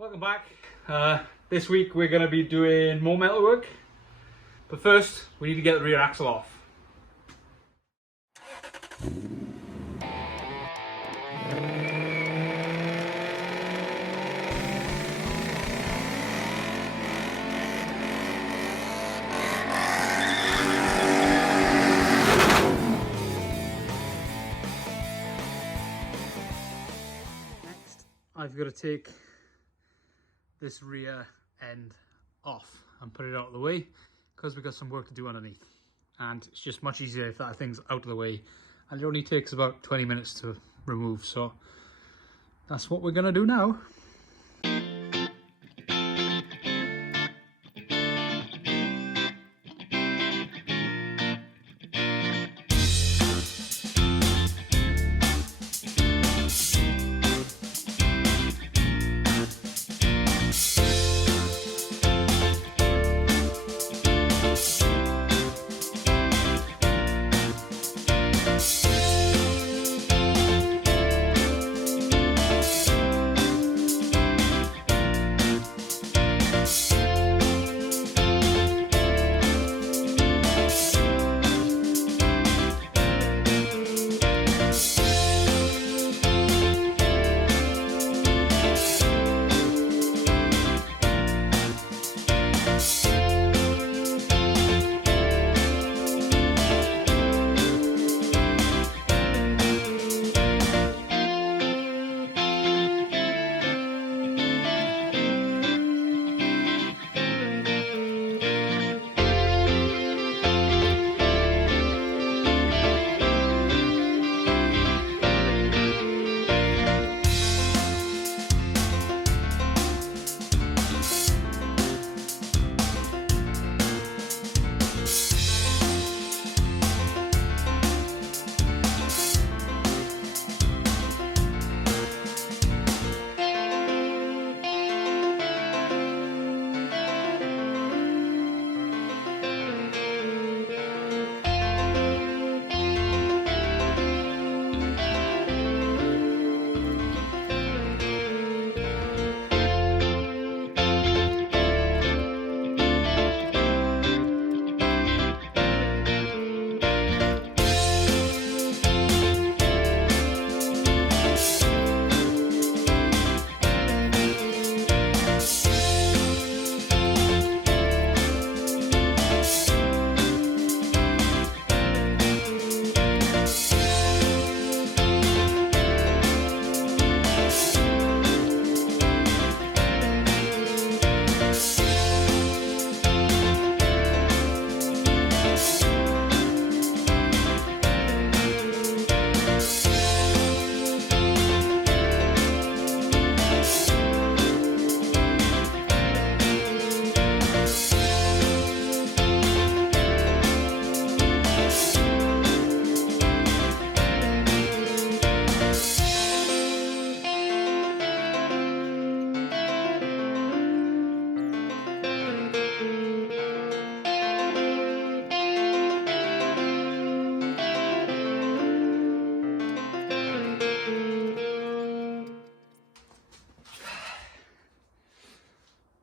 Welcome back. This week we're going to be doing more metal work, but first we need to get the rear axle off. Next, I've got to take this rear end off and put it out of the way because we've got some work to do underneath, and it's just much easier if that thing's out of the way, and it only takes about 20 minutes to remove, so that's what we're gonna do now.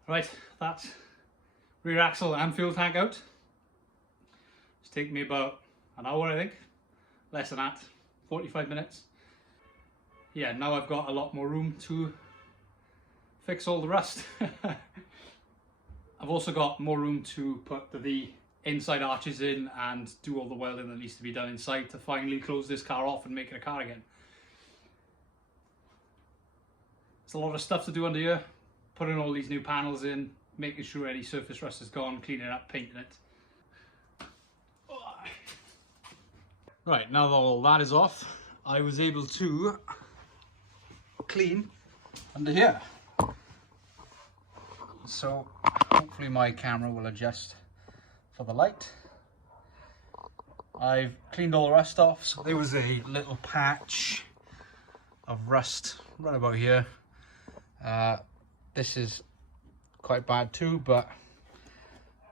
Right, that's rear axle and fuel tank out. It's taken me about an hour, I think. Less than that, 45 minutes. Yeah, now I've got a lot more room to fix all the rust. I've also got more room to put the inside arches in and do all the welding that needs to be done inside to finally close this car off and make it a car again. It's a lot of stuff to do under here. Putting all these new panels in, making sure any surface rust is gone, cleaning it up, painting it. Right, now that all that is off, I was able to clean under here. So hopefully my camera will adjust for the light. I've cleaned all the rust off, so there was a little patch of rust right about here. This is quite bad too, but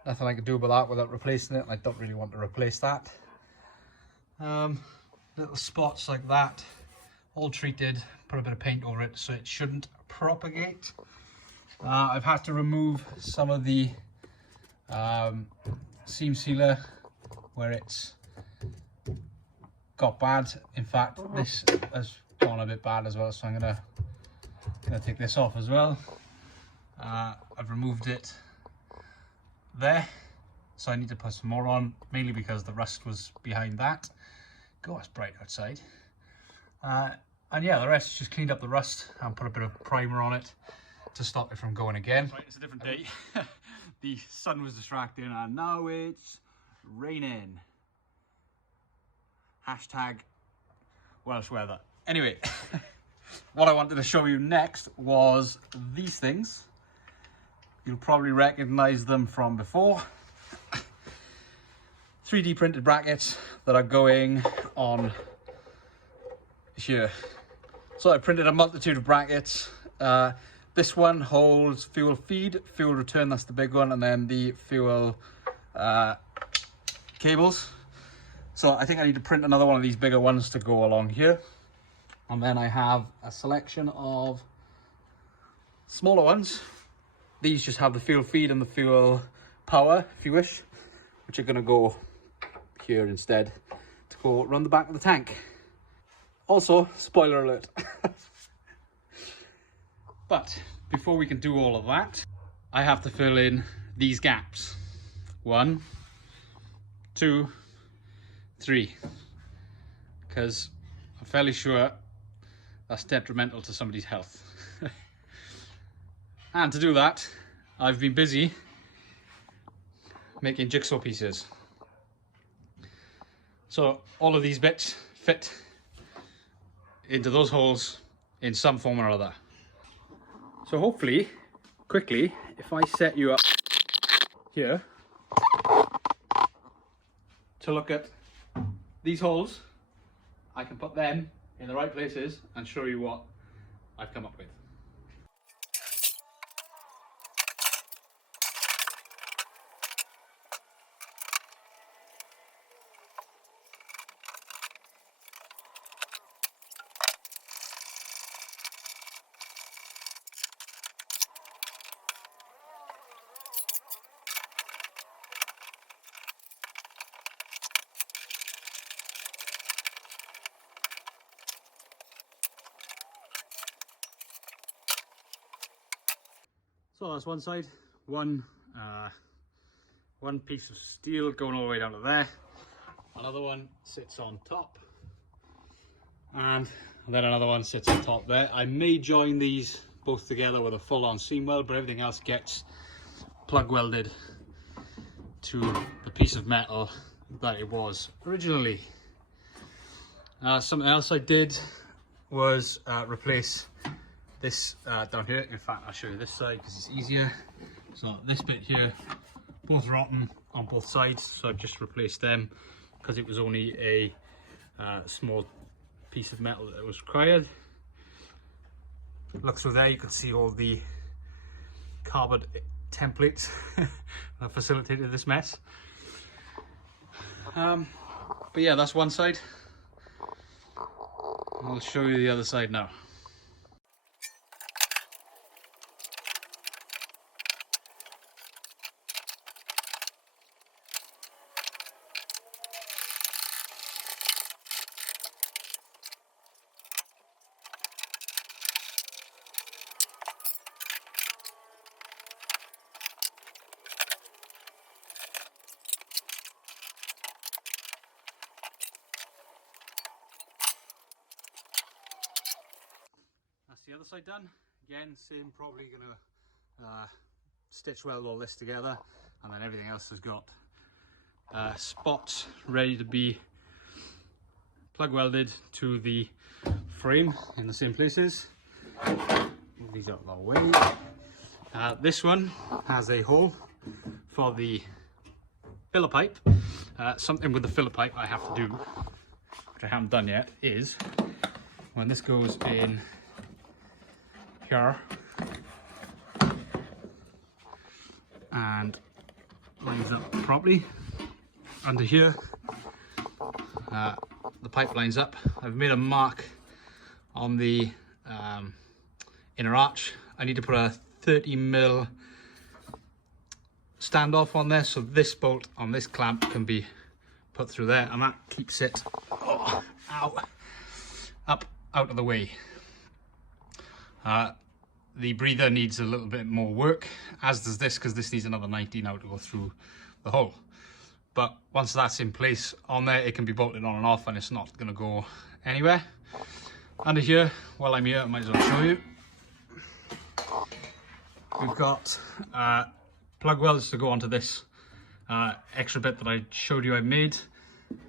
nothing I can do about that without replacing it, and I don't really want to replace that. Little spots like that, all treated, put a bit of paint over it so it shouldn't propagate. I've had to remove some of the seam sealer where it's got bad. In fact, this has gone a bit bad as well, so I'm gonna take this off as well. I've removed it there, so I need to put some more on, mainly because the rust was behind that. God, it's bright outside. And yeah, the rest just cleaned up the rust and put a bit of primer on it to stop it from going again. Right, it's a different day. The sun was distracting and now it's raining. Hashtag Welsh weather. Anyway, what I wanted to show you next was these things. You'll probably recognize them from before. 3D printed brackets that are going on here. So I printed a multitude of brackets. This one holds fuel feed, fuel return, that's the big one, and then the fuel cables. So I think I need to print another one of these bigger ones to go along here. And then I have a selection of smaller ones. These just have the fuel feed and the fuel power, if you wish, which are going to go here instead to go run the back of the tank. Also, spoiler alert. But before we can do all of that, I have to fill in these gaps. 1, 2, 3. Because I'm fairly sure that's detrimental to somebody's health. And to do that, I've been busy making jigsaw pieces. So all of these bits fit into those holes in some form or other. So hopefully, quickly, if I set you up here to look at these holes, I can put them in the right places and show you what I've come up with. So that's one side, one piece of steel going all the way down to there. Another one sits on top, and then another one sits on top there. I may join these both together with a full-on seam weld, but everything else gets plug welded to the piece of metal that it was originally. Something else I did was replace this down here. In fact, I'll show you this side because it's easier. So this bit here, both rotten on both sides, so I've just replaced them because it was only a small piece of metal that was required. Look through there, you can see all the carbon templates that facilitated this mess. But yeah, that's one side. I'll show you the other side now. The other side done. Again, same, probably gonna stitch weld all this together, and then everything else has got spots ready to be plug welded to the frame in the same places. Move these out of the way. This one has a hole for the filler pipe. Something with the filler pipe I have to do, which I haven't done yet, is when this goes in here and lines up properly under here, the pipe lines up. I've made a mark on the inner arch. I need to put a 30mm standoff on there, so this bolt on this clamp can be put through there, and that keeps it up out of the way. The breather needs a little bit more work, as does this, because this needs another 90 now to go through the hole. But once that's in place on there, it can be bolted on and off, and it's not going to go anywhere. Under here, while I'm here, I might as well show you. We've got plug welds to go onto this extra bit that I showed you I made.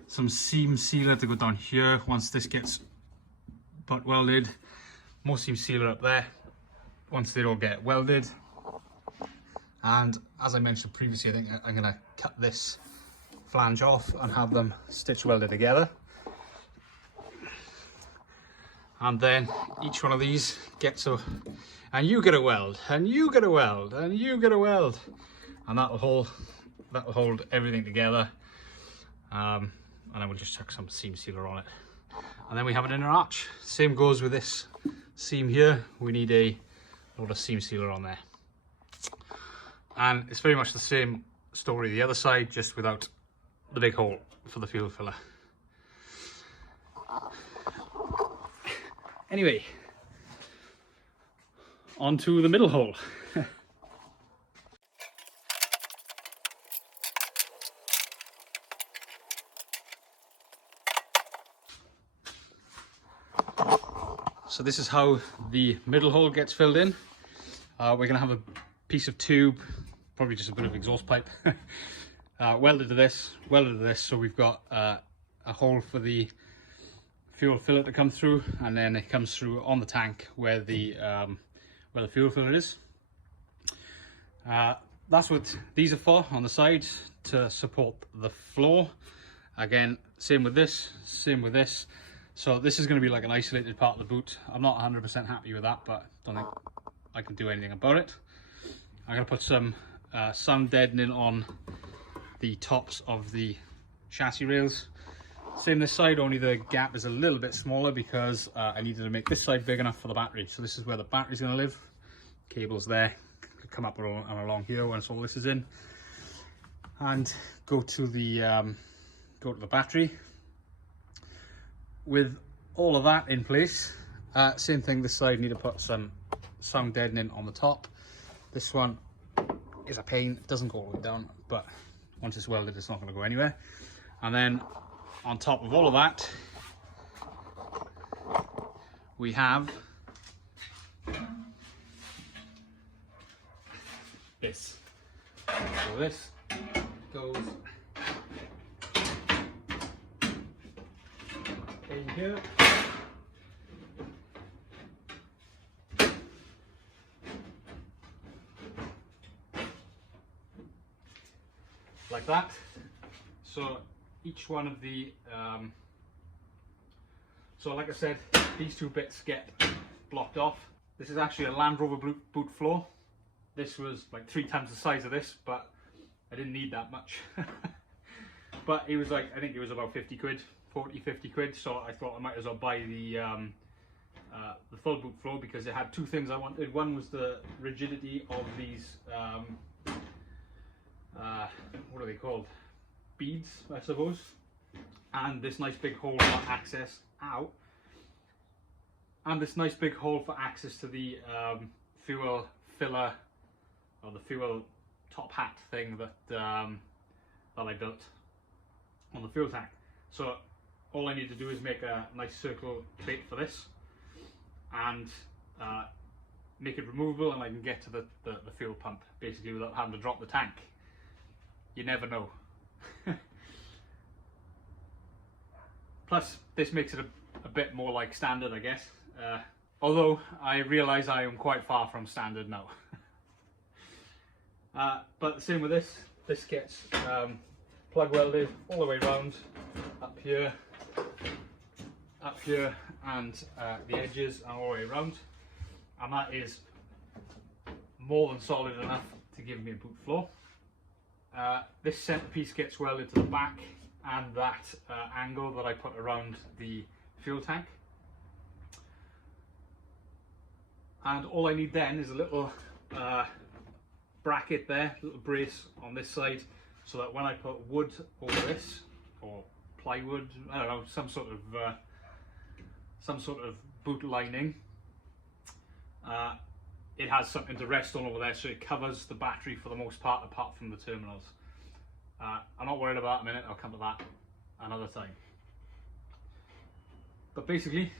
Some seam sealer to go down here once this gets butt welded. More seam sealer up there once they all get welded. And as I mentioned previously, I think I'm going to cut this flange off and have them stitch welded together. And then each one of these gets a, and you get a weld, and you get a weld, and you get a weld, and that'll hold everything together. And then we'll just chuck some seam sealer on it, and then we have an inner arch. Same goes with this seam here. We need a load of seam sealer on there, and it's very much the same story the other side, just without the big hole for the fuel filler. Anyway, onto the middle hole. So this is how the middle hole gets filled in. We're going to have a piece of tube, probably just a bit of exhaust pipe, welded to this, so we've got a hole for the fuel filler to come through, and then it comes through on the tank where the fuel filler is. That's what these are for on the side, to support the floor. Again, same with this, same with this. So this is going to be like an isolated part of the boot. I'm not 100% happy with that, but don't think I can do anything about it. I'm going to put some sound deadening on the tops of the chassis rails. Same this side, only the gap is a little bit smaller because I needed to make this side big enough for the battery. So this is where the battery's going to live. Cables there, come up and along here once all this is in, and go to the battery. With all of that in place, same thing this side, need to put some sound deadening on the top. This one is a pain, it doesn't go all the way down, but once it's welded it's not going to go anywhere. And then on top of all of that, we have this. So this goes in here. Like that. So each one of the so like I said, these two bits get blocked off. This is actually a Land Rover boot floor. This was like 3 times the size of this, but I didn't need that much. But it was like, I think it was about 50 quid, 40, 50 quid. So I thought I might as well buy the full boot floor, because it had 2 things I wanted. One was the rigidity of these, what are they called? Beads, I suppose. And this nice big hole for access out. And this nice big hole for access to the fuel filler, or the fuel top hat thing that that I built on the fuel tank. So all I need to do is make a nice circle plate for this, and make it removable, and I can get to the fuel pump basically without having to drop the tank. You never know. Plus this makes it a bit more like standard, I guess. Although I realise I am quite far from standard now. But the same with this. This gets plug welded all the way around, up here, and the edges and all the way around. And that is more than solid enough to give me a boot floor. This centerpiece gets welded to the back, and that angle that I put around the fuel tank. And all I need then is a little bracket there, little brace on this side, so that when I put wood over this, or plywood, I don't know, some sort of boot lining, it has something to rest on over there, so it covers the battery for the most part, apart from the terminals. I'm not worried about that a minute, I'll come to that another time. But basically,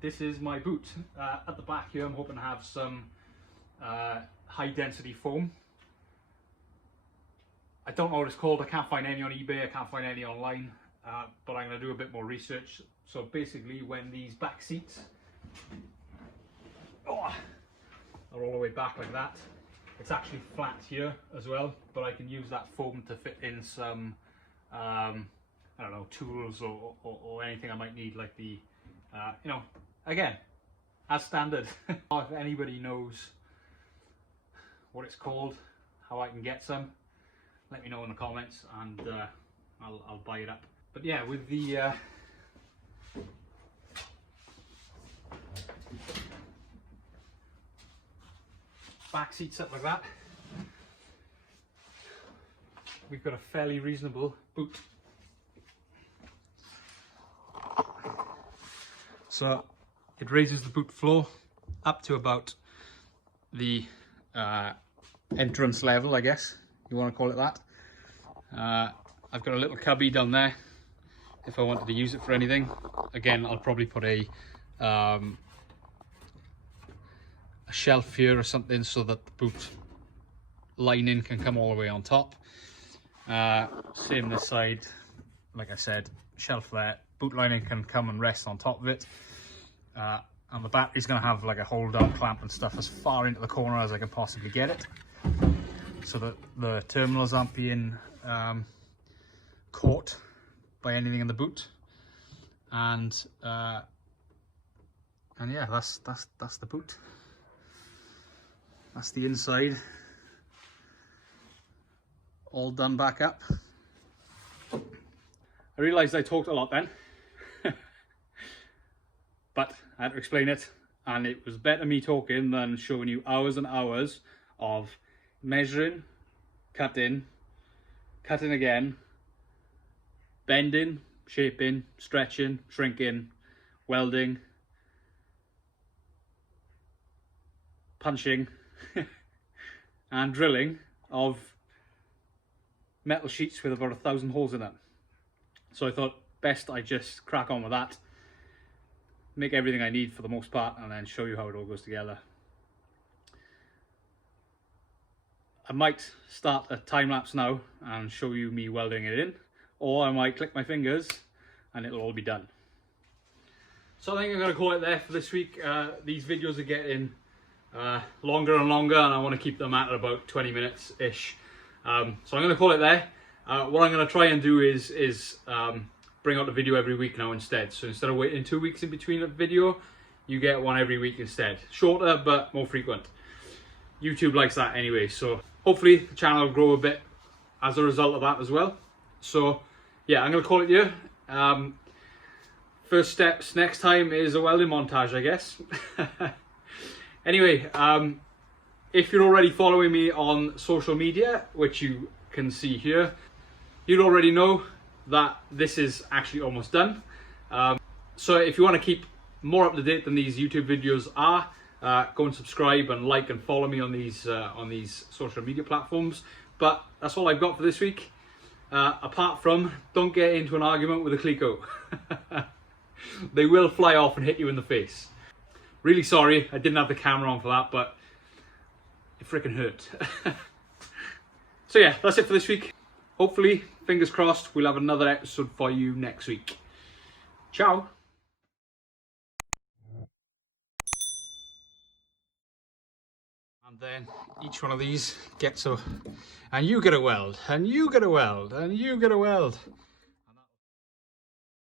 this is my boot. At the back here, I'm hoping to have some high density foam. I don't know what it's called, I can't find any on eBay, I can't find any online, but I'm going to do a bit more research. So basically, when these back seats are all the way back like that, it's actually flat here as well, but I can use that foam to fit in some, I don't know, tools or anything I might need, like the, you know, again, as standard. If anybody knows what it's called, how I can get some, let me know in the comments, and I'll buy it up. But yeah, with the back seats up like that, we've got a fairly reasonable boot. So it raises the boot floor up to about the entrance level, I guess you want to call it that. I've got a little cubby down there if I wanted to use it for anything. Again, I'll probably put a shelf here or something so that the boot lining can come all the way on top. Same this side, like I said, shelf there, boot lining can come and rest on top of it. And the battery's going to have like a hold down clamp and stuff as far into the corner as I can possibly get it, so that the terminals aren't being caught by anything in the boot. And yeah, that's the boot. That's the inside, all done back up. I realised I talked a lot then, but I had to explain it, and it was better me talking than showing you hours and hours of measuring, cutting again, bending, shaping, stretching, shrinking, welding, punching and drilling of metal sheets with about 1,000 holes in them. So I thought best I just crack on with that, make everything I need for the most part, and then show you how it all goes together. I might start a time lapse now and show you me welding it in, or I might click my fingers and it'll all be done. So I think I'm going to call it there for this week. These videos are getting longer and longer, and I want to keep them at about 20 minutes ish. So I'm going to call it there. What I'm going to try and do is bring out a video every week now instead. So instead of waiting 2 weeks in between a video, you get one every week instead. Shorter but more frequent. YouTube likes that anyway, so hopefully the channel will grow a bit as a result of that as well. So yeah, I'm going to call it here. First steps next time is a welding montage, I guess. Anyway, if you're already following me on social media, which you can see here, you'd already know that this is actually almost done. So if you want to keep more up to date than these YouTube videos are, go and subscribe and like and follow me on these social media platforms. But that's all I've got for this week. Apart from, don't get into an argument with a Clico. They will fly off and hit you in the face. Really sorry, I didn't have the camera on for that, but it freaking hurt. So yeah, that's it for this week. Hopefully, fingers crossed, we'll have another episode for you next week. Ciao. And then each one of these gets a, and you get a weld, and you get a weld, and you get a weld.